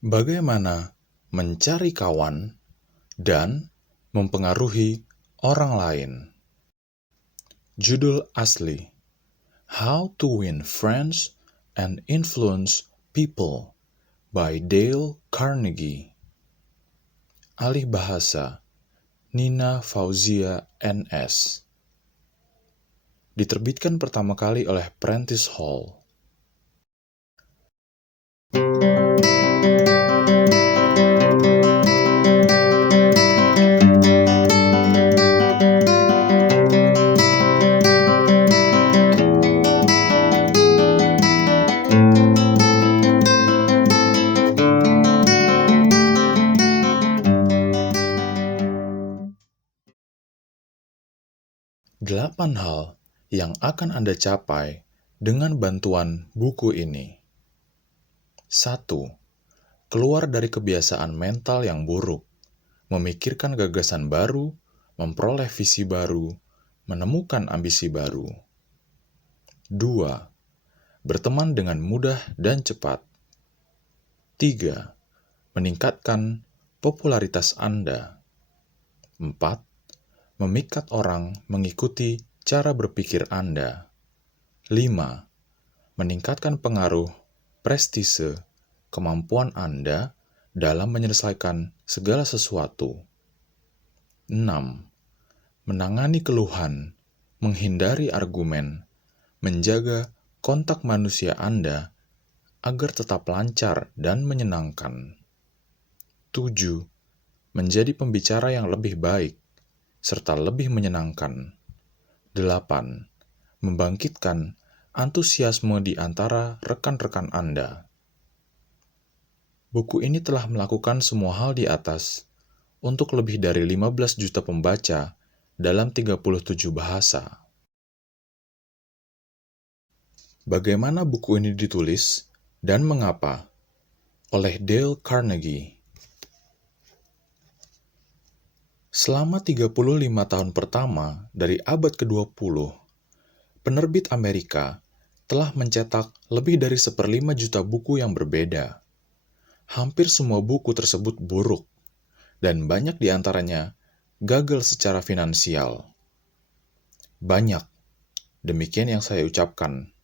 Bagaimana mencari kawan dan mempengaruhi orang lain. Judul asli: How to Win Friends and Influence People by Dale Carnegie. Alih bahasa: Nina Fauzia NS. Diterbitkan pertama kali oleh Prentice Hall. Delapan hal yang akan Anda capai dengan bantuan buku ini. 1. Keluar dari kebiasaan mental yang buruk, memikirkan gagasan baru, memperoleh visi baru, menemukan ambisi baru. 2. Berteman dengan mudah dan cepat. 3. Meningkatkan popularitas Anda. 4. Memikat orang mengikuti cara berpikir Anda. 5. Meningkatkan pengaruh, prestise, kemampuan Anda dalam menyelesaikan segala sesuatu. 6. Menangani keluhan, menghindari argumen, menjaga kontak manusia Anda agar tetap lancar dan menyenangkan. 7. Menjadi pembicara yang lebih baik, serta lebih menyenangkan. 8. Membangkitkan antusiasme di antara rekan-rekan Anda. Buku ini telah melakukan semua hal di atas untuk lebih dari 15 juta pembaca dalam 37 bahasa. Bagaimana buku ini ditulis dan mengapa? Oleh Dale Carnegie. Selama 35 tahun pertama dari abad ke-20, penerbit Amerika telah mencetak lebih dari 1/5 juta buku yang berbeda. Hampir semua buku tersebut buruk, dan banyak di antaranya gagal secara finansial. Banyak, demikian yang saya ucapkan.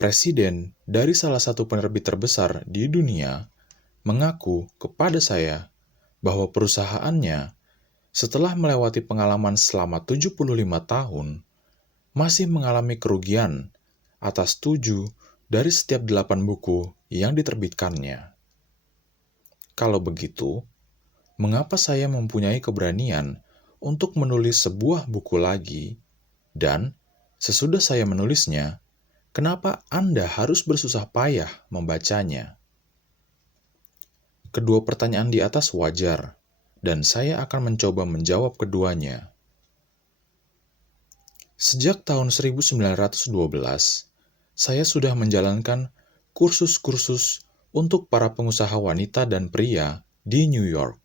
Presiden dari salah satu penerbit terbesar di dunia mengaku kepada saya bahwa perusahaannya setelah melewati pengalaman selama 75 tahun, masih mengalami kerugian atas 7 dari setiap 8 buku yang diterbitkannya. Kalau begitu, mengapa saya mempunyai keberanian untuk menulis sebuah buku lagi, dan sesudah saya menulisnya, kenapa Anda harus bersusah payah membacanya? Kedua pertanyaan di atas wajar, dan saya akan mencoba menjawab keduanya. Sejak tahun 1912, saya sudah menjalankan kursus-kursus untuk para pengusaha wanita dan pria di New York.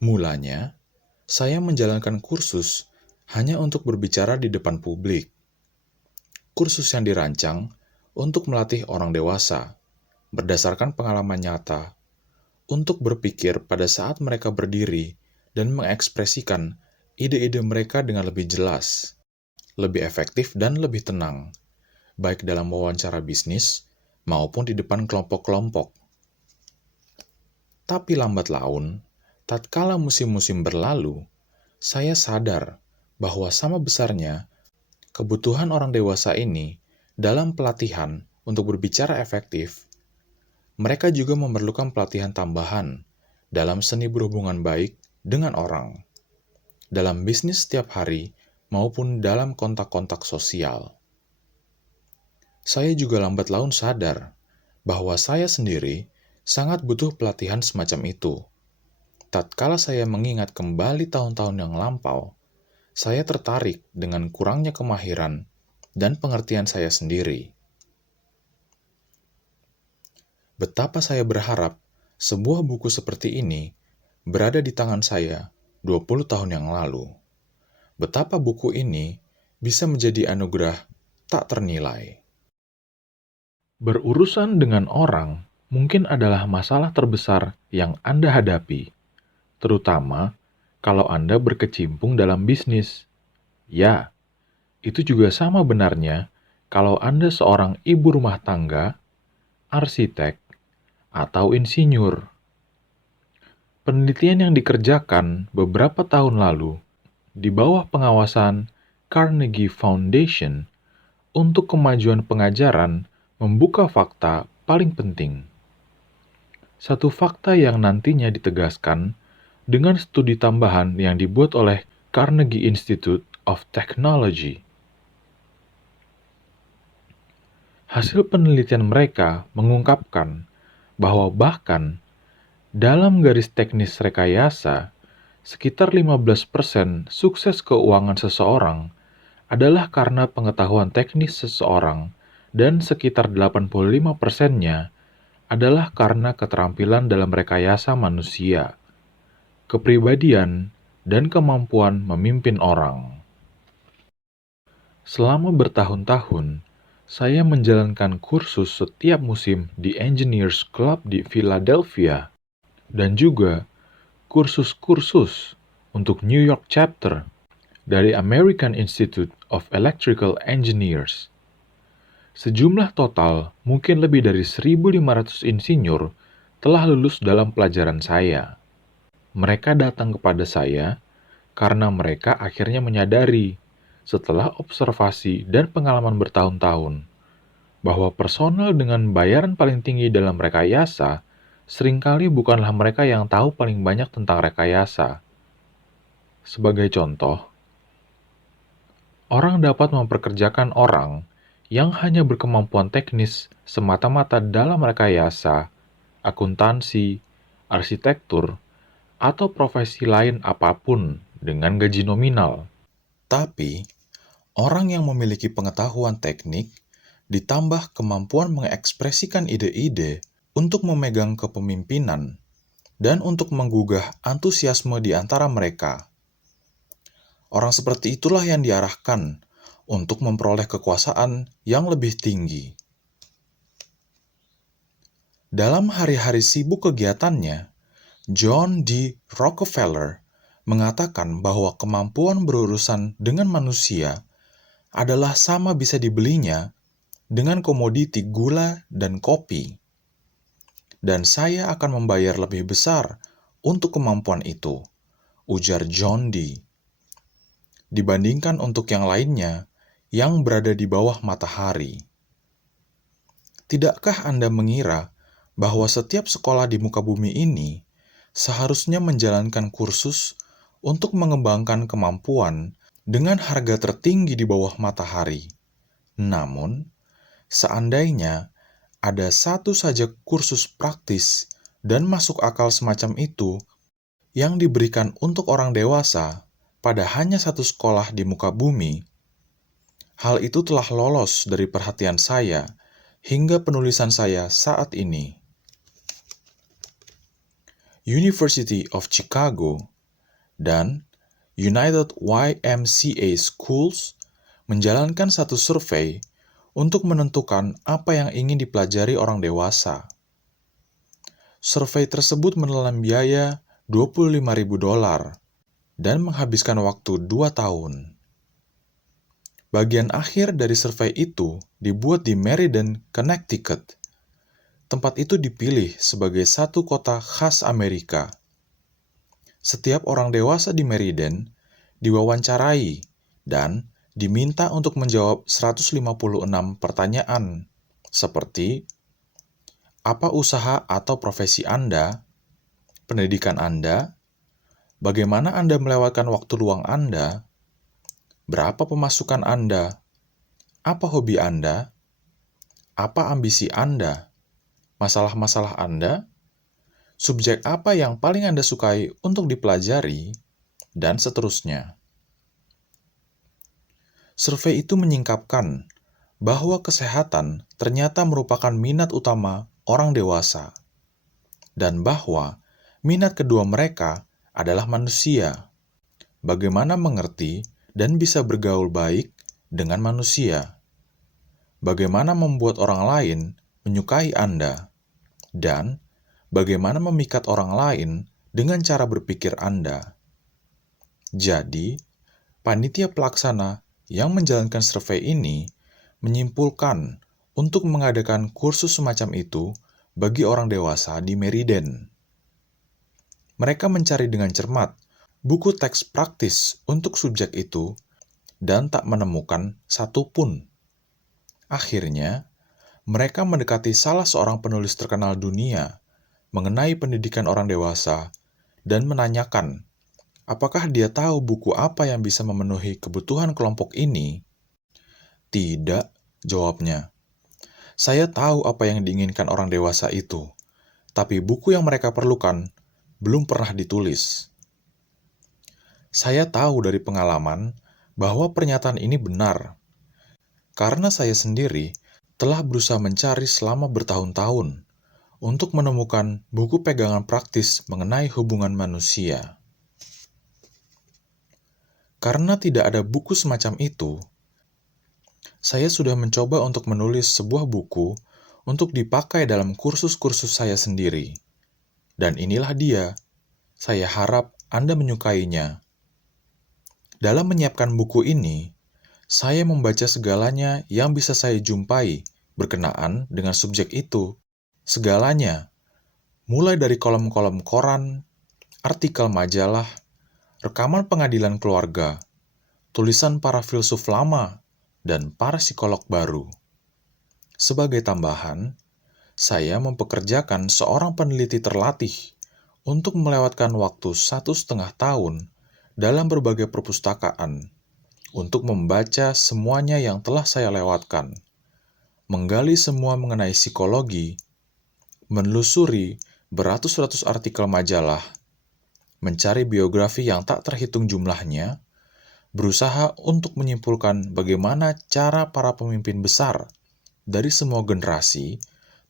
Mulanya, saya menjalankan kursus hanya untuk berbicara di depan publik. Kursus yang dirancang untuk melatih orang dewasa, berdasarkan pengalaman nyata, untuk berpikir pada saat mereka berdiri dan mengekspresikan ide-ide mereka dengan lebih jelas, lebih efektif dan lebih tenang, baik dalam wawancara bisnis maupun di depan kelompok-kelompok. Tapi lambat laun, tatkala musim-musim berlalu, saya sadar bahwa sama besarnya kebutuhan orang dewasa ini dalam pelatihan untuk berbicara efektif. Mereka juga memerlukan pelatihan tambahan dalam seni berhubungan baik dengan orang, dalam bisnis setiap hari maupun dalam kontak-kontak sosial. Saya juga lambat laun sadar bahwa saya sendiri sangat butuh pelatihan semacam itu. Tatkala saya mengingat kembali tahun-tahun yang lampau, saya tertarik dengan kurangnya kemahiran dan pengertian saya sendiri. Betapa saya berharap sebuah buku seperti ini berada di tangan saya 20 tahun yang lalu. Betapa buku ini bisa menjadi anugerah tak ternilai. Berurusan dengan orang mungkin adalah masalah terbesar yang Anda hadapi, terutama kalau Anda berkecimpung dalam bisnis. Ya, itu juga sama benarnya kalau Anda seorang ibu rumah tangga, arsitek, atau insinyur. Penelitian yang dikerjakan beberapa tahun lalu di bawah pengawasan Carnegie Foundation untuk kemajuan pengajaran membuka fakta paling penting. Satu fakta yang nantinya ditegaskan dengan studi tambahan yang dibuat oleh Carnegie Institute of Technology. Hasil penelitian mereka mengungkapkan bahwa bahkan dalam garis teknis rekayasa, sekitar 15% sukses keuangan seseorang adalah karena pengetahuan teknis seseorang dan sekitar 85%-nya adalah karena keterampilan dalam rekayasa manusia, kepribadian, dan kemampuan memimpin orang. Selama bertahun-tahun, saya menjalankan kursus setiap musim di Engineers Club di Philadelphia dan juga kursus-kursus untuk New York Chapter dari American Institute of Electrical Engineers. Sejumlah total mungkin lebih dari 1.500 insinyur telah lulus dalam pelajaran saya. Mereka datang kepada saya karena mereka akhirnya menyadari setelah observasi dan pengalaman bertahun-tahun bahwa personel dengan bayaran paling tinggi dalam rekayasa seringkali bukanlah mereka yang tahu paling banyak tentang rekayasa. Sebagai contoh, orang dapat memperkerjakan orang yang hanya berkemampuan teknis semata-mata dalam rekayasa, akuntansi, arsitektur, atau profesi lain apapun dengan gaji nominal. Tapi, orang yang memiliki pengetahuan teknik ditambah kemampuan mengekspresikan ide-ide untuk memegang kepemimpinan dan untuk menggugah antusiasme di antara mereka. Orang seperti itulah yang diarahkan untuk memperoleh kekuasaan yang lebih tinggi. Dalam hari-hari sibuk kegiatannya, John D. Rockefeller mengatakan bahwa kemampuan berurusan dengan manusia adalah sama bisa dibelinya dengan komoditi gula dan kopi. Dan saya akan membayar lebih besar untuk kemampuan itu, ujar John D. dibandingkan untuk yang lainnya yang berada di bawah matahari. Tidakkah Anda mengira bahwa setiap sekolah di muka bumi ini seharusnya menjalankan kursus untuk mengembangkan kemampuan dengan harga tertinggi di bawah matahari? Namun, seandainya ada satu saja kursus praktis dan masuk akal semacam itu yang diberikan untuk orang dewasa pada hanya satu sekolah di muka bumi, hal itu telah lolos dari perhatian saya hingga penulisan saya saat ini. University of Chicago dan United YMCA Schools menjalankan satu survei untuk menentukan apa yang ingin dipelajari orang dewasa. Survei tersebut menelan biaya $25.000 dan menghabiskan waktu 2 tahun. Bagian akhir dari survei itu dibuat di Meriden, Connecticut. Tempat itu dipilih sebagai satu kota khas Amerika. Setiap orang dewasa di Meriden diwawancarai dan diminta untuk menjawab 156 pertanyaan, seperti apa usaha atau profesi Anda, pendidikan Anda, bagaimana Anda melewatkan waktu luang Anda, berapa pemasukan Anda, apa hobi Anda, apa ambisi Anda, masalah-masalah Anda, subjek apa yang paling Anda sukai untuk dipelajari, dan seterusnya. Survei itu menyingkapkan bahwa kesehatan ternyata merupakan minat utama orang dewasa, dan bahwa minat kedua mereka adalah manusia. Bagaimana mengerti dan bisa bergaul baik dengan manusia. Bagaimana membuat orang lain menyukai Anda. dan bagaimana memikat orang lain dengan cara berpikir Anda. Jadi, panitia pelaksana yang menjalankan survei ini menyimpulkan untuk mengadakan kursus semacam itu bagi orang dewasa di Meriden. Mereka mencari dengan cermat buku teks praktis untuk subjek itu dan tak menemukan satupun. Akhirnya, mereka mendekati salah seorang penulis terkenal dunia mengenai pendidikan orang dewasa dan menanyakan apakah dia tahu buku apa yang bisa memenuhi kebutuhan kelompok ini. Tidak, jawabnya. Saya tahu apa yang diinginkan orang dewasa itu, tapi buku yang mereka perlukan belum pernah ditulis. Saya tahu dari pengalaman bahwa pernyataan ini benar, karena saya sendiri telah berusaha mencari selama bertahun-tahun untuk menemukan buku pegangan praktis mengenai hubungan manusia. Karena tidak ada buku semacam itu, saya sudah mencoba untuk menulis sebuah buku untuk dipakai dalam kursus-kursus saya sendiri. Dan inilah dia. Saya harap Anda menyukainya. Dalam menyiapkan buku ini, saya membaca segalanya yang bisa saya jumpai berkenaan dengan subjek itu. Segalanya, mulai dari kolom-kolom koran, artikel majalah, rekaman pengadilan keluarga, tulisan para filsuf lama, dan para psikolog baru. Sebagai tambahan, saya mempekerjakan seorang peneliti terlatih untuk melewatkan waktu 1,5 tahun dalam berbagai perpustakaan untuk membaca semuanya yang telah saya lewatkan, menggali semua mengenai psikologi, menelusuri beratus-ratus artikel majalah, mencari biografi yang tak terhitung jumlahnya, berusaha untuk menyimpulkan bagaimana cara para pemimpin besar dari semua generasi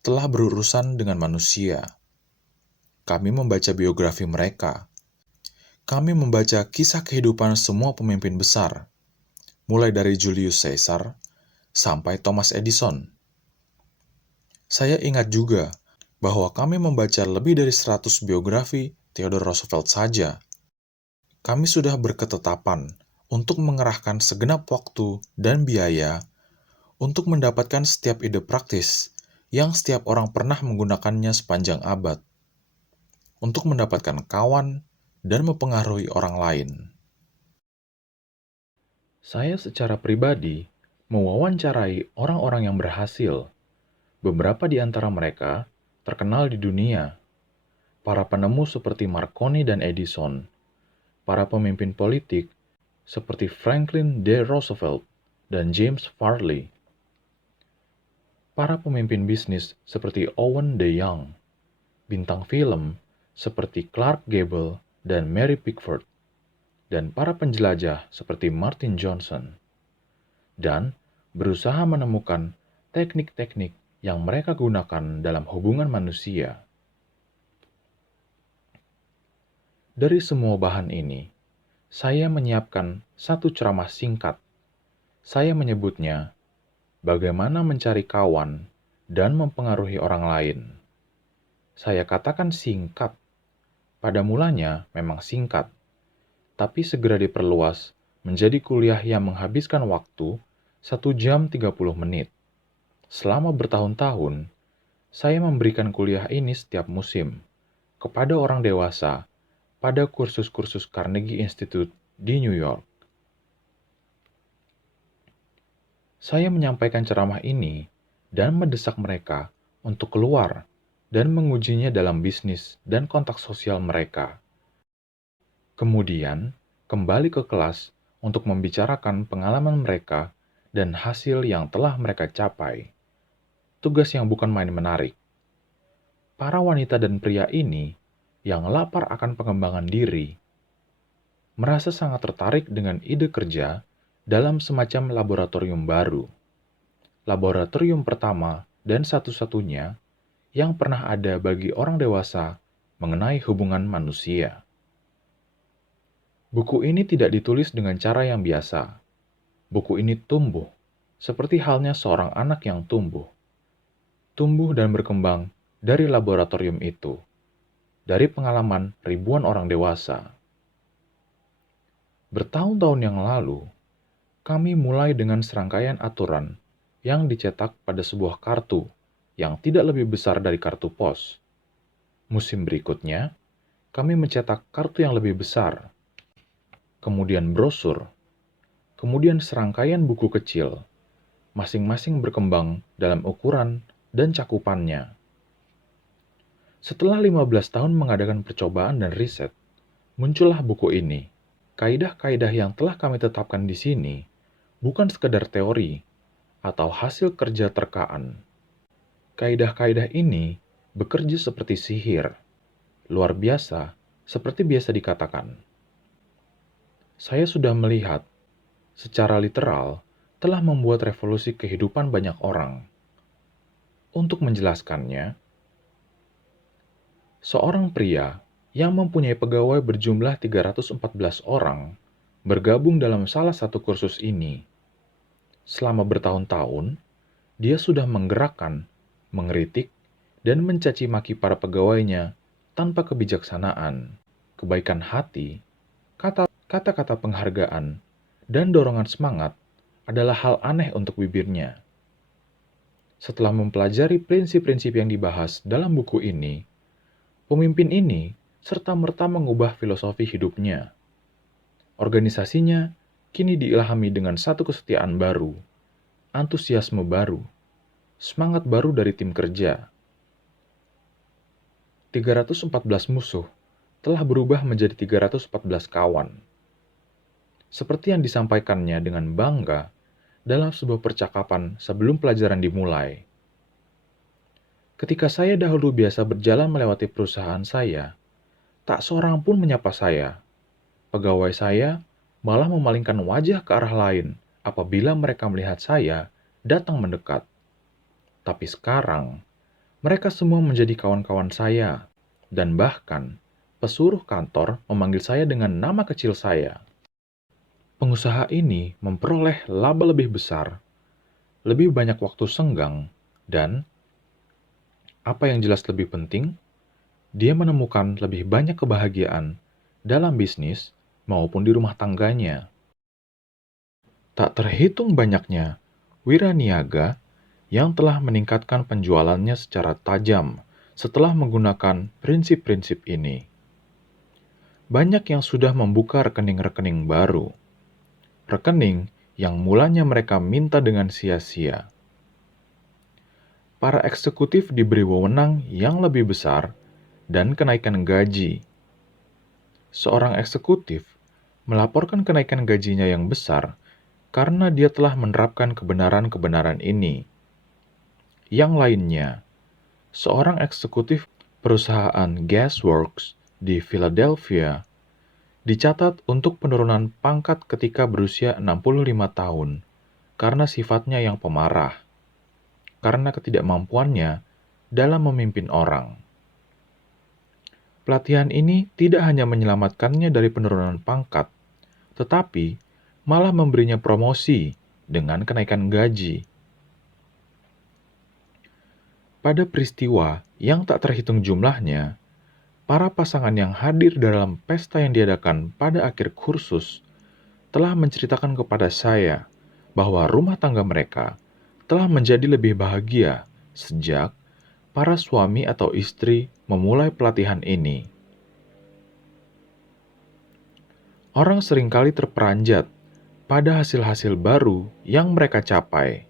telah berurusan dengan manusia. Kami membaca biografi mereka. Kami membaca kisah kehidupan semua pemimpin besar, mulai dari Julius Caesar sampai Thomas Edison. Saya ingat juga bahwa kami membaca lebih dari 100 biografi Theodore Roosevelt saja. Kami sudah berketetapan untuk mengerahkan segenap waktu dan biaya untuk mendapatkan setiap ide praktis yang setiap orang pernah menggunakannya sepanjang abad, untuk mendapatkan kawan dan mempengaruhi orang lain. Saya secara pribadi mewawancarai orang-orang yang berhasil. Beberapa di antara mereka terkenal di dunia. Para penemu seperti Marconi dan Edison, para pemimpin politik seperti Franklin D. Roosevelt dan James Farley, para pemimpin bisnis seperti Owen De Young, bintang film seperti Clark Gable dan Mary Pickford, dan para penjelajah seperti Martin Johnson, dan berusaha menemukan teknik-teknik yang mereka gunakan dalam hubungan manusia. Dari semua bahan ini, saya menyiapkan satu ceramah singkat. Saya menyebutnya, "Bagaimana Mencari Kawan dan Mempengaruhi Orang Lain." Saya katakan singkat. Pada mulanya memang singkat, tapi segera diperluas menjadi kuliah yang menghabiskan waktu 1 jam 30 menit. Selama bertahun-tahun, saya memberikan kuliah ini setiap musim kepada orang dewasa pada kursus-kursus Carnegie Institute di New York. Saya menyampaikan ceramah ini dan mendesak mereka untuk keluar dan mengujinya dalam bisnis dan kontak sosial mereka. Kemudian, kembali ke kelas untuk membicarakan pengalaman mereka dan hasil yang telah mereka capai. Tugas yang bukan main menarik. Para wanita dan pria ini yang lapar akan pengembangan diri merasa sangat tertarik dengan ide kerja dalam semacam laboratorium baru. Laboratorium pertama dan satu-satunya yang pernah ada bagi orang dewasa mengenai hubungan manusia. Buku ini tidak ditulis dengan cara yang biasa. Buku ini tumbuh, seperti halnya seorang anak yang tumbuh. Tumbuh dan berkembang dari laboratorium itu, dari pengalaman ribuan orang dewasa. Bertahun-tahun yang lalu, kami mulai dengan serangkaian aturan yang dicetak pada sebuah kartu yang tidak lebih besar dari kartu pos. Musim berikutnya, kami mencetak kartu yang lebih besar, kemudian brosur, kemudian serangkaian buku kecil, masing-masing berkembang dalam ukuran dan cakupannya. Setelah 15 tahun mengadakan percobaan dan riset, muncullah buku ini. Kaidah-kaidah yang telah kami tetapkan di sini bukan sekedar teori atau hasil kerja terkaan. Kaidah-kaidah ini bekerja seperti sihir, luar biasa, seperti biasa dikatakan. Saya sudah melihat, secara literal, telah membuat revolusi kehidupan banyak orang. Untuk menjelaskannya, seorang pria yang mempunyai pegawai berjumlah 314 orang bergabung dalam salah satu kursus ini. Selama bertahun-tahun, dia sudah menggerakkan, mengkritik, dan mencaci maki para pegawainya tanpa kebijaksanaan, kebaikan hati, kata-kata penghargaan, dan dorongan semangat adalah hal aneh untuk bibirnya. Setelah mempelajari prinsip-prinsip yang dibahas dalam buku ini, pemimpin ini serta-merta mengubah filosofi hidupnya. Organisasinya kini diilhami dengan satu kesetiaan baru, antusiasme baru, semangat baru dari tim kerja. 314 musuh telah berubah menjadi 314 kawan. Seperti yang disampaikannya dengan bangga dalam sebuah percakapan sebelum pelajaran dimulai. Ketika saya dahulu biasa berjalan melewati perusahaan saya, tak seorang pun menyapa saya. Pegawai saya malah memalingkan wajah ke arah lain apabila mereka melihat saya datang mendekat. Tapi sekarang, mereka semua menjadi kawan-kawan saya, dan bahkan pesuruh kantor memanggil saya dengan nama kecil saya. Pengusaha ini memperoleh laba lebih besar, lebih banyak waktu senggang, dan, apa yang jelas lebih penting, dia menemukan lebih banyak kebahagiaan dalam bisnis maupun di rumah tangganya. Tak terhitung banyaknya wiraniaga yang telah meningkatkan penjualannya secara tajam setelah menggunakan prinsip-prinsip ini. Banyak yang sudah membuka rekening-rekening baru. Rekening yang mulanya mereka minta dengan sia-sia. Para eksekutif diberi wewenang yang lebih besar dan kenaikan gaji. Seorang eksekutif melaporkan kenaikan gajinya yang besar karena dia telah menerapkan kebenaran-kebenaran ini. Yang lainnya, seorang eksekutif perusahaan Gasworks di Philadelphia dicatat untuk penurunan pangkat ketika berusia 65 tahun karena sifatnya yang pemarah, karena ketidakmampuannya dalam memimpin orang. Pelatihan ini tidak hanya menyelamatkannya dari penurunan pangkat, tetapi malah memberinya promosi dengan kenaikan gaji. Pada peristiwa yang tak terhitung jumlahnya, para pasangan yang hadir dalam pesta yang diadakan pada akhir kursus telah menceritakan kepada saya bahwa rumah tangga mereka telah menjadi lebih bahagia sejak para suami atau istri memulai pelatihan ini. Orang seringkali terperanjat pada hasil-hasil baru yang mereka capai.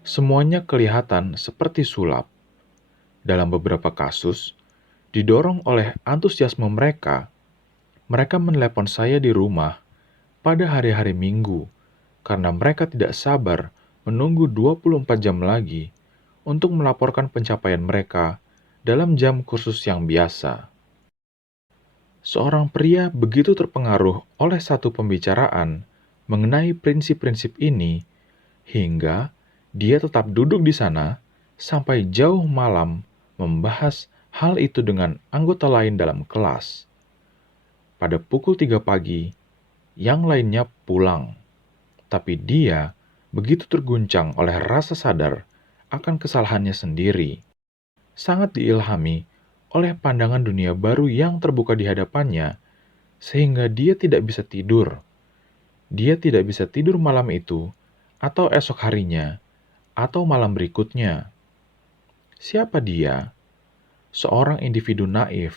Semuanya kelihatan seperti sulap. Dalam beberapa kasus, didorong oleh antusiasme mereka menelepon saya di rumah pada hari-hari Minggu karena mereka tidak sabar menunggu 24 jam lagi untuk melaporkan pencapaian mereka dalam jam kursus yang biasa. Seorang pria begitu terpengaruh oleh satu pembicaraan mengenai prinsip-prinsip ini hingga dia tetap duduk di sana sampai jauh malam membahas hal itu dengan anggota lain dalam kelas. Pada pukul 3 pagi, yang lainnya pulang. Tapi dia begitu terguncang oleh rasa sadar akan kesalahannya sendiri. sangat diilhami oleh pandangan dunia baru yang terbuka di hadapannya, sehingga dia tidak bisa tidur. Dia tidak bisa tidur malam itu, atau esok harinya, atau malam berikutnya. Siapa dia? Seorang individu naif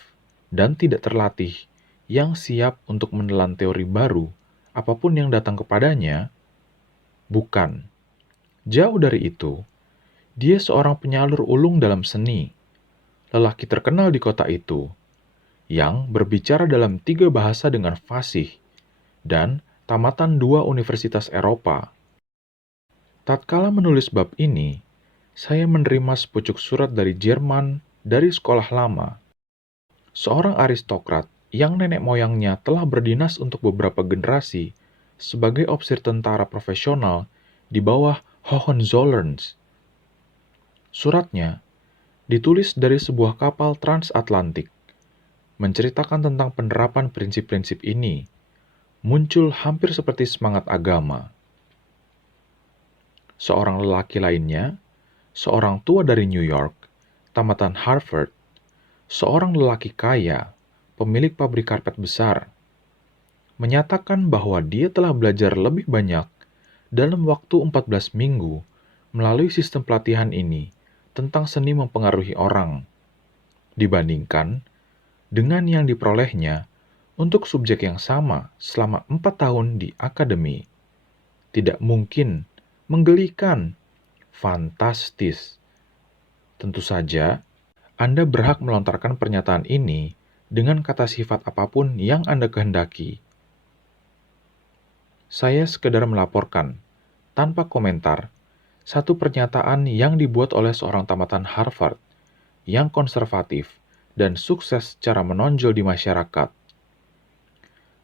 dan tidak terlatih yang siap untuk menelan teori baru, apapun yang datang kepadanya? Bukan. Jauh dari itu, dia seorang penyalur ulung dalam seni, lelaki terkenal di kota itu, yang berbicara dalam 3 bahasa dengan fasih, dan tamatan 2 universitas Eropa. Tatkala menulis bab ini, saya menerima sepucuk surat dari Jerman dari sekolah lama. Seorang aristokrat yang nenek moyangnya telah berdinas untuk beberapa generasi sebagai ofisir tentara profesional di bawah Hohenzollern. Suratnya ditulis dari sebuah kapal transatlantik, menceritakan tentang penerapan prinsip-prinsip ini, muncul hampir seperti semangat agama. Seorang lelaki lainnya, seorang tua dari New York, tamatan Harvard, seorang lelaki kaya, pemilik pabrik karpet besar, menyatakan bahwa dia telah belajar lebih banyak dalam waktu 14 minggu melalui sistem pelatihan ini tentang seni mempengaruhi orang, dibandingkan dengan yang diperolehnya untuk subjek yang sama selama 4 tahun di akademi. Tidak mungkin, menggelikan, fantastis. Tentu saja, Anda berhak melontarkan pernyataan ini dengan kata sifat apapun yang Anda kehendaki. Saya sekedar melaporkan, tanpa komentar, satu pernyataan yang dibuat oleh seorang tamatan Harvard yang konservatif dan sukses secara menonjol di masyarakat.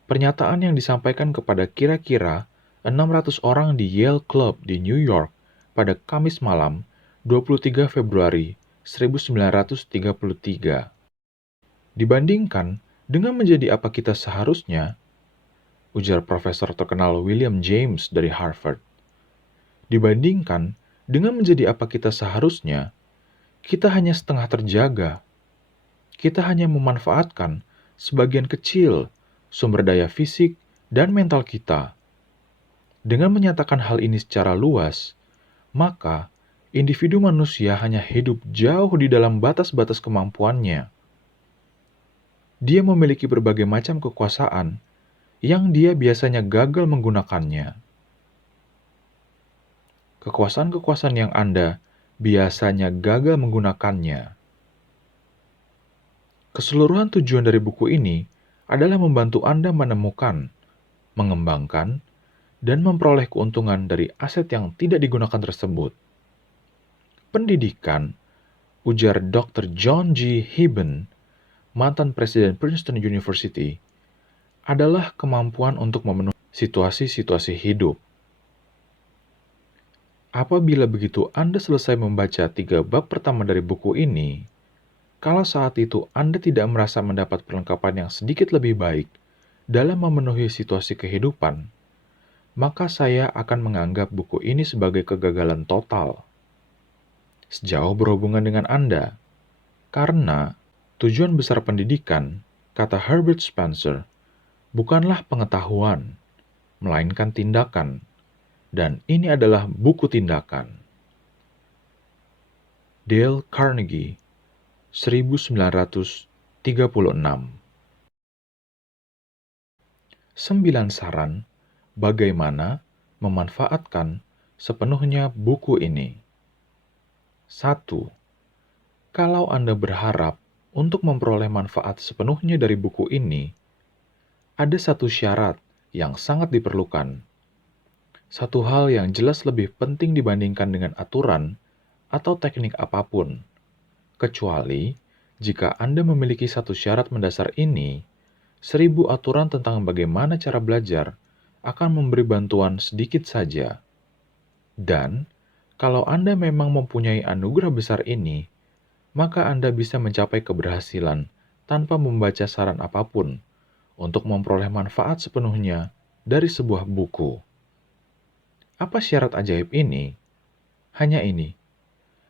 Pernyataan yang disampaikan kepada kira-kira 600 orang di Yale Club di New York pada Kamis malam, 23 Februari 1933. Dibandingkan dengan menjadi apa kita seharusnya, ujar profesor terkenal William James dari Harvard. Dibandingkan dengan menjadi apa kita seharusnya, kita hanya setengah terjaga. Kita hanya memanfaatkan sebagian kecil sumber daya fisik dan mental kita. Dengan menyatakan hal ini secara luas, maka individu manusia hanya hidup jauh di dalam batas-batas kemampuannya. Dia memiliki berbagai macam kekuasaan yang dia biasanya gagal menggunakannya. Kekuasaan-kekuasaan yang Anda biasanya gagal menggunakannya. Keseluruhan tujuan dari buku ini adalah membantu Anda menemukan, mengembangkan, dan memperoleh keuntungan dari aset yang tidak digunakan tersebut. Pendidikan, ujar Dr. John G. Hibben, mantan Presiden Princeton University, adalah kemampuan untuk memenuhi situasi-situasi hidup. Apabila begitu Anda selesai membaca 3 bab pertama dari buku ini, kalau saat itu Anda tidak merasa mendapat perlengkapan yang sedikit lebih baik dalam memenuhi situasi kehidupan, maka saya akan menganggap buku ini sebagai kegagalan total. Sejauh berhubungan dengan Anda, karena tujuan besar pendidikan, kata Herbert Spencer, bukanlah pengetahuan, melainkan tindakan. Dan ini adalah buku tindakan. Dale Carnegie, 1936. 9 saran bagaimana memanfaatkan sepenuhnya buku ini. 1. Kalau Anda berharap untuk memperoleh manfaat sepenuhnya dari buku ini, ada satu syarat yang sangat diperlukan. Satu hal yang jelas lebih penting dibandingkan dengan aturan atau teknik apapun, kecuali jika Anda memiliki satu syarat mendasar ini, 1000 aturan tentang bagaimana cara belajar akan memberi bantuan sedikit saja. Dan, kalau Anda memang mempunyai anugerah besar ini, maka Anda bisa mencapai keberhasilan tanpa membaca saran apapun untuk memperoleh manfaat sepenuhnya dari sebuah buku. Apa syarat ajaib ini? Hanya ini.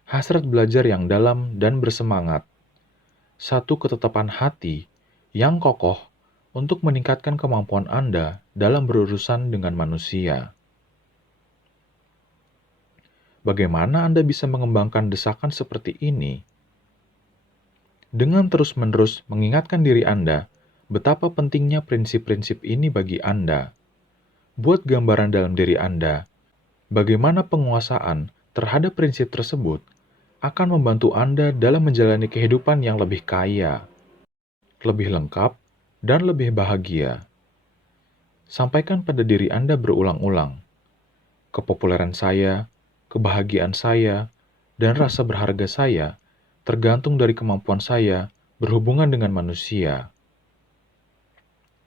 hasrat belajar yang dalam dan bersemangat, satu ketetapan hati yang kokoh untuk meningkatkan kemampuan Anda dalam berurusan dengan manusia. Bagaimana Anda bisa mengembangkan desakan seperti ini? Dengan terus-menerus mengingatkan diri Anda betapa pentingnya prinsip-prinsip ini bagi Anda. Buat gambaran dalam diri Anda, bagaimana penguasaan terhadap prinsip tersebut akan membantu Anda dalam menjalani kehidupan yang lebih kaya, lebih lengkap, dan lebih bahagia. Sampaikan pada diri Anda berulang-ulang, kepopuleran saya, kebahagiaan saya, dan rasa berharga saya tergantung dari kemampuan saya berhubungan dengan manusia.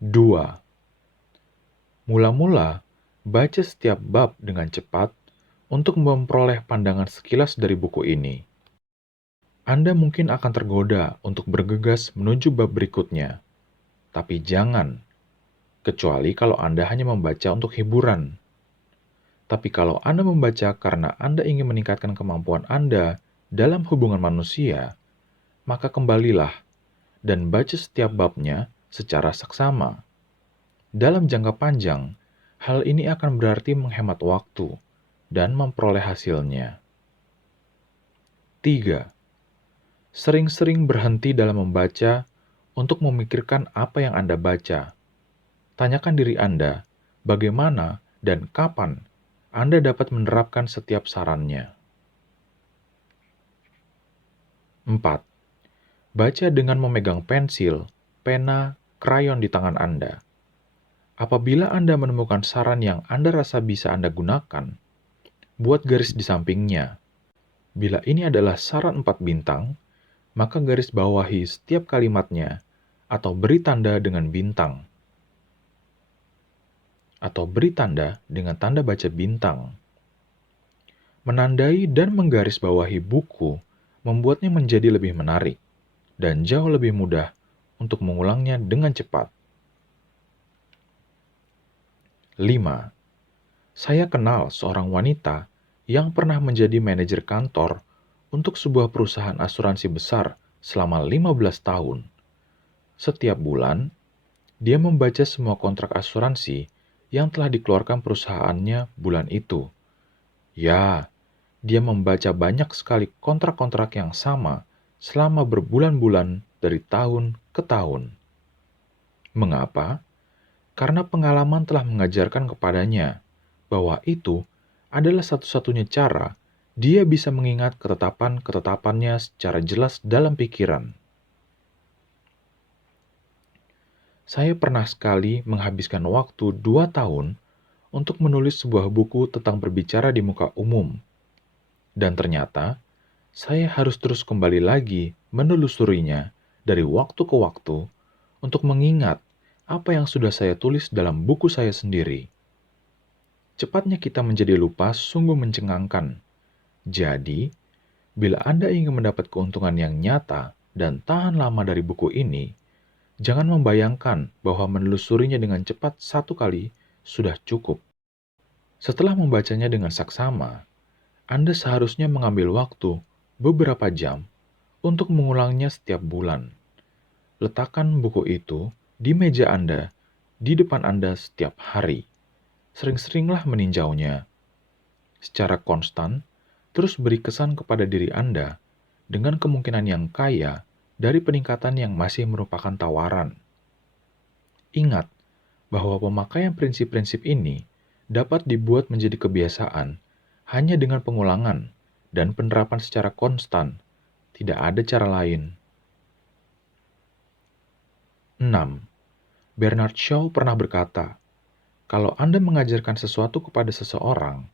2. Mula-mula, baca setiap bab dengan cepat untuk memperoleh pandangan sekilas dari buku ini. Anda mungkin akan tergoda untuk bergegas menuju bab berikutnya, tapi jangan, kecuali kalau Anda hanya membaca untuk hiburan. Tapi kalau Anda membaca karena Anda ingin meningkatkan kemampuan Anda dalam hubungan manusia, maka kembalilah dan baca setiap babnya secara seksama. Dalam jangka panjang, hal ini akan berarti menghemat waktu dan memperoleh hasilnya. 3. Sering-sering berhenti dalam membaca untuk memikirkan apa yang Anda baca. Tanyakan diri Anda, bagaimana dan kapan Anda dapat menerapkan setiap sarannya. 4. Baca dengan memegang pensil, pena, krayon di tangan Anda. Apabila Anda menemukan saran yang Anda rasa bisa Anda gunakan, buat garis di sampingnya. Bila ini adalah saran 4 bintang, maka garis bawahi setiap kalimatnya atau beri tanda dengan bintang. Atau beri tanda dengan tanda baca bintang. Menandai dan menggarisbawahi buku membuatnya menjadi lebih menarik dan jauh lebih mudah untuk mengulangnya dengan cepat. 5. Saya kenal seorang wanita yang pernah menjadi manajer kantor untuk sebuah perusahaan asuransi besar selama 15 tahun. Setiap bulan, dia membaca semua kontrak asuransi yang telah dikeluarkan perusahaannya bulan itu. Ya, dia membaca banyak sekali kontrak-kontrak yang sama selama berbulan-bulan dari tahun ke tahun. Mengapa? Karena pengalaman telah mengajarkan kepadanya bahwa itu adalah satu-satunya cara dia bisa mengingat ketetapan-ketetapannya secara jelas dalam pikiran. Saya pernah sekali menghabiskan waktu 2 tahun untuk menulis sebuah buku tentang berbicara di muka umum. Dan ternyata, saya harus terus kembali lagi menelusurinya dari waktu ke waktu untuk mengingat apa yang sudah saya tulis dalam buku saya sendiri. Cepatnya kita menjadi lupa sungguh mencengangkan. Jadi, bila Anda ingin mendapat keuntungan yang nyata dan tahan lama dari buku ini, jangan membayangkan bahwa menelusurinya dengan cepat satu kali sudah cukup. Setelah membacanya dengan saksama, Anda seharusnya mengambil waktu beberapa jam untuk mengulangnya setiap bulan. Letakkan buku itu di meja Anda, di depan Anda setiap hari. Sering-seringlah meninjaunya. Secara konstan, terus beri kesan kepada diri Anda dengan kemungkinan yang kaya dari peningkatan yang masih merupakan tawaran. Ingat bahwa pemakaian prinsip-prinsip ini dapat dibuat menjadi kebiasaan hanya dengan pengulangan dan penerapan secara konstan. Tidak ada cara lain. 6. Bernard Shaw pernah berkata, kalau Anda mengajarkan sesuatu kepada seseorang,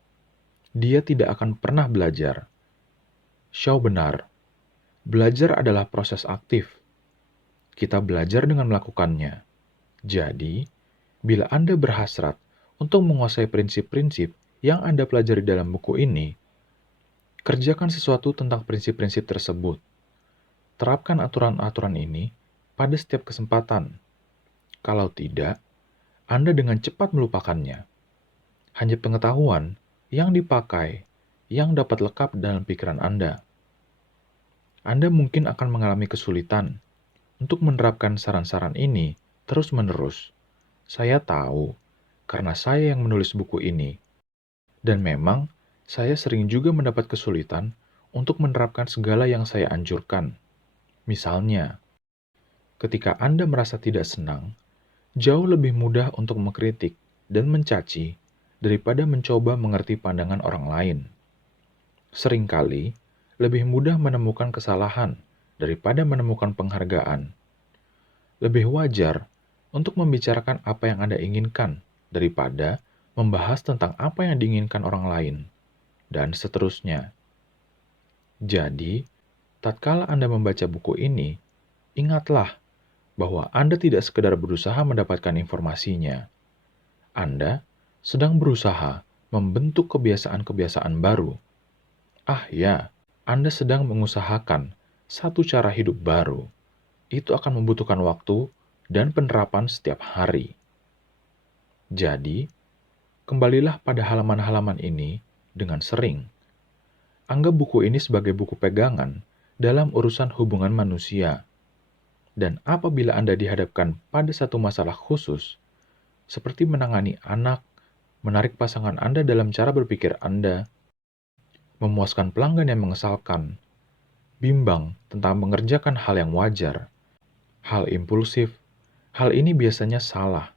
dia tidak akan pernah belajar. Shaw benar. Belajar adalah proses aktif. Kita belajar dengan melakukannya. Jadi, bila Anda berhasrat untuk menguasai prinsip-prinsip yang Anda pelajari dalam buku ini, kerjakan sesuatu tentang prinsip-prinsip tersebut. Terapkan aturan-aturan ini pada setiap kesempatan. Kalau tidak, Anda dengan cepat melupakannya. Hanya pengetahuan yang dipakai yang dapat lekat dalam pikiran Anda. Anda mungkin akan mengalami kesulitan untuk menerapkan saran-saran ini terus-menerus. Saya tahu, karena saya yang menulis buku ini. Dan memang, saya sering juga mendapat kesulitan untuk menerapkan segala yang saya anjurkan. Misalnya, ketika Anda merasa tidak senang, jauh lebih mudah untuk mengkritik dan mencaci daripada mencoba mengerti pandangan orang lain. Seringkali, lebih mudah menemukan kesalahan daripada menemukan penghargaan. Lebih wajar untuk membicarakan apa yang Anda inginkan daripada membahas tentang apa yang diinginkan orang lain, dan seterusnya. Jadi, tatkala Anda membaca buku ini, ingatlah bahwa Anda tidak sekedar berusaha mendapatkan informasinya. Anda sedang berusaha membentuk kebiasaan-kebiasaan baru. Ah ya, Anda sedang mengusahakan satu cara hidup baru. Itu akan membutuhkan waktu dan penerapan setiap hari. Jadi, kembalilah pada halaman-halaman ini dengan sering. Anggap buku ini sebagai buku pegangan dalam urusan hubungan manusia. Dan apabila Anda dihadapkan pada satu masalah khusus, seperti menangani anak, menarik pasangan Anda dalam cara berpikir Anda, memuaskan pelanggan yang mengesalkan, bimbang tentang mengerjakan hal yang wajar, hal impulsif, hal ini biasanya salah.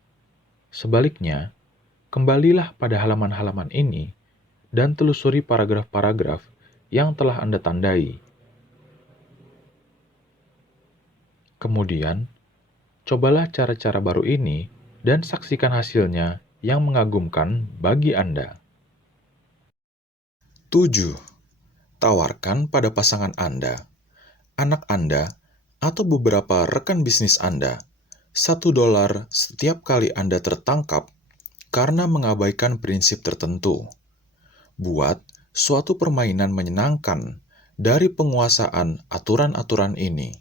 Sebaliknya, kembalilah pada halaman-halaman ini dan telusuri paragraf-paragraf yang telah Anda tandai. Kemudian, cobalah cara-cara baru ini dan saksikan hasilnya yang mengagumkan bagi Anda. 7. Tawarkan pada pasangan Anda, anak Anda, atau beberapa rekan bisnis Anda $1 setiap kali Anda tertangkap karena mengabaikan prinsip tertentu. Buat suatu permainan menyenangkan dari penguasaan aturan-aturan ini.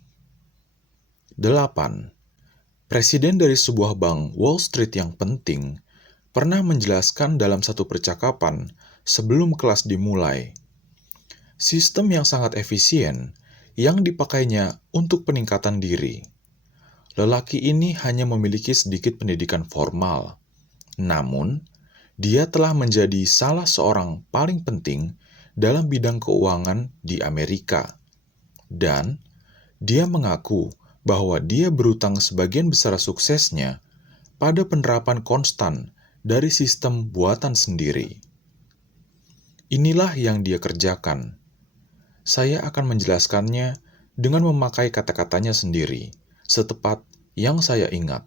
8. Presiden dari sebuah bank Wall Street yang penting pernah menjelaskan dalam satu percakapan sebelum kelas dimulai. Sistem yang sangat efisien yang dipakainya untuk peningkatan diri. Lelaki ini hanya memiliki sedikit pendidikan formal, namun dia telah menjadi salah seorang paling penting dalam bidang keuangan di Amerika. Dan dia mengaku bahwa dia berutang sebagian besar suksesnya pada penerapan konstan dari sistem buatan sendiri. Inilah yang dia kerjakan. Saya akan menjelaskannya dengan memakai kata-katanya sendiri, setepat yang saya ingat.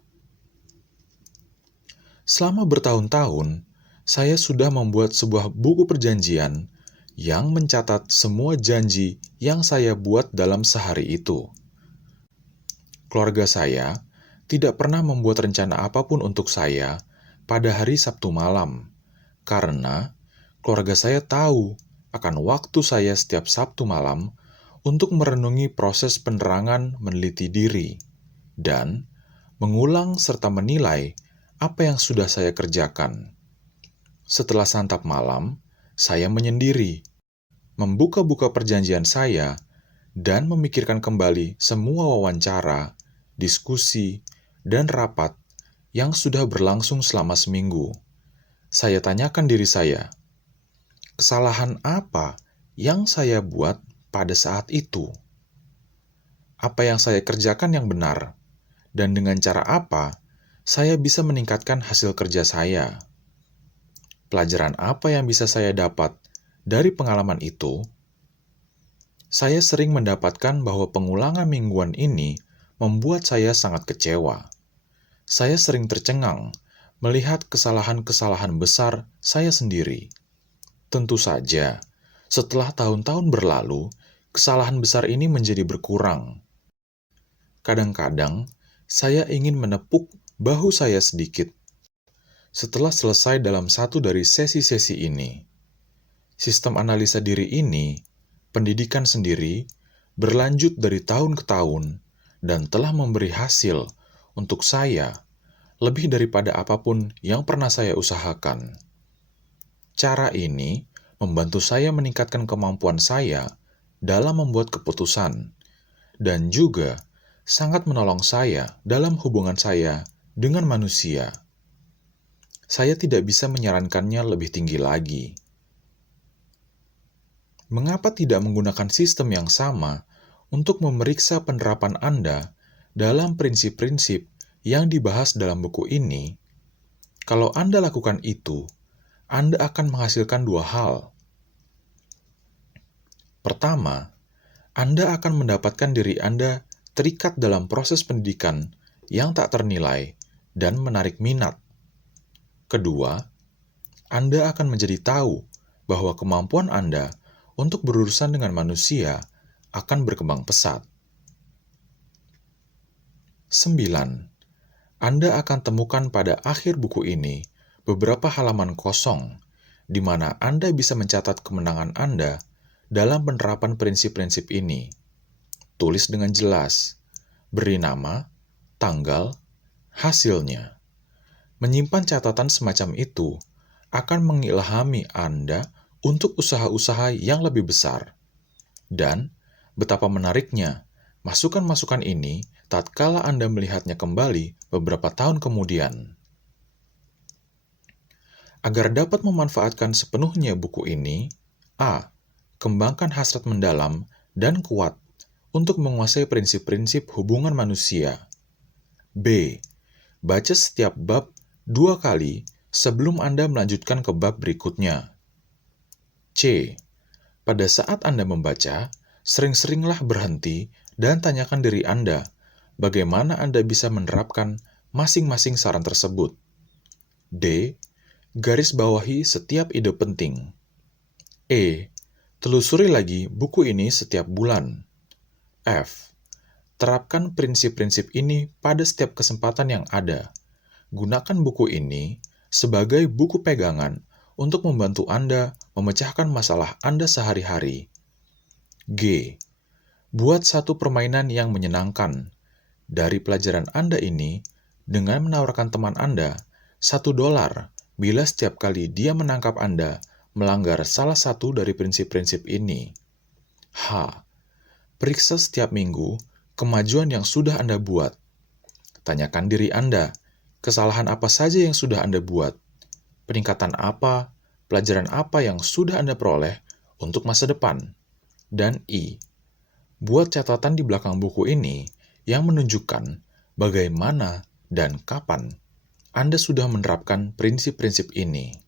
Selama bertahun-tahun, saya sudah membuat sebuah buku perjanjian yang mencatat semua janji yang saya buat dalam sehari itu. Keluarga saya tidak pernah membuat rencana apapun untuk saya pada hari Sabtu malam, karena keluarga saya tahu akan waktu saya setiap Sabtu malam untuk merenungi proses penerangan meneliti diri, dan mengulang serta menilai apa yang sudah saya kerjakan. Setelah santap malam, saya menyendiri, membuka-buka perjanjian saya, dan memikirkan kembali semua wawancara, diskusi, dan rapat yang sudah berlangsung selama seminggu. Saya tanyakan diri saya, kesalahan apa yang saya buat pada saat itu? Apa yang saya kerjakan yang benar? Dan dengan cara apa saya bisa meningkatkan hasil kerja saya? Pelajaran apa yang bisa saya dapat dari pengalaman itu? Saya sering mendapatkan bahwa pengulangan mingguan ini membuat saya sangat kecewa. Saya sering tercengang melihat kesalahan-kesalahan besar saya sendiri. Tentu saja, setelah tahun-tahun berlalu, kesalahan besar ini menjadi berkurang. Kadang-kadang, saya ingin menepuk bahu saya sedikit. Setelah selesai dalam satu dari sesi-sesi ini, sistem analisa diri ini, pendidikan sendiri, berlanjut dari tahun ke tahun dan telah memberi hasil untuk saya lebih daripada apapun yang pernah saya usahakan. Cara ini membantu saya meningkatkan kemampuan saya dalam membuat keputusan, dan juga sangat menolong saya dalam hubungan saya dengan manusia. Saya tidak bisa menyarankannya lebih tinggi lagi. Mengapa tidak menggunakan sistem yang sama untuk memeriksa penerapan Anda dalam prinsip-prinsip yang dibahas dalam buku ini? Kalau Anda lakukan itu, Anda akan menghasilkan dua hal. Pertama, Anda akan mendapatkan diri Anda terikat dalam proses pendidikan yang tak ternilai dan menarik minat. Kedua, Anda akan menjadi tahu bahwa kemampuan Anda untuk berurusan dengan manusia akan berkembang pesat. 9. Anda akan temukan pada akhir buku ini beberapa halaman kosong di mana Anda bisa mencatat kemenangan Anda dalam penerapan prinsip-prinsip ini. Tulis dengan jelas, beri nama, tanggal, hasilnya. Menyimpan catatan semacam itu akan mengilhami Anda untuk usaha-usaha yang lebih besar. Dan betapa menariknya, masukan-masukan ini tatkala Anda melihatnya kembali beberapa tahun kemudian. Agar dapat memanfaatkan sepenuhnya buku ini, A. Kembangkan hasrat mendalam dan kuat untuk menguasai prinsip-prinsip hubungan manusia. B. Baca setiap bab 2 kali sebelum Anda melanjutkan ke bab berikutnya. C. Pada saat Anda membaca, sering-seringlah berhenti dan tanyakan diri Anda, bagaimana Anda bisa menerapkan masing-masing saran tersebut. D. Garis bawahi setiap ide penting. E. Telusuri lagi buku ini setiap bulan. F. Terapkan prinsip-prinsip ini pada setiap kesempatan yang ada. Gunakan buku ini sebagai buku pegangan untuk membantu Anda memecahkan masalah Anda sehari-hari. G. Buat satu permainan yang menyenangkan. Dari pelajaran Anda ini, dengan menawarkan teman Anda $1 bila setiap kali dia menangkap Anda melanggar salah satu dari prinsip-prinsip ini. H. Periksa setiap minggu kemajuan yang sudah Anda buat. Tanyakan diri Anda, kesalahan apa saja yang sudah Anda buat, peningkatan apa, pelajaran apa yang sudah Anda peroleh untuk masa depan. Dan I. Buat catatan di belakang buku ini yang menunjukkan bagaimana dan kapan Anda sudah menerapkan prinsip-prinsip ini.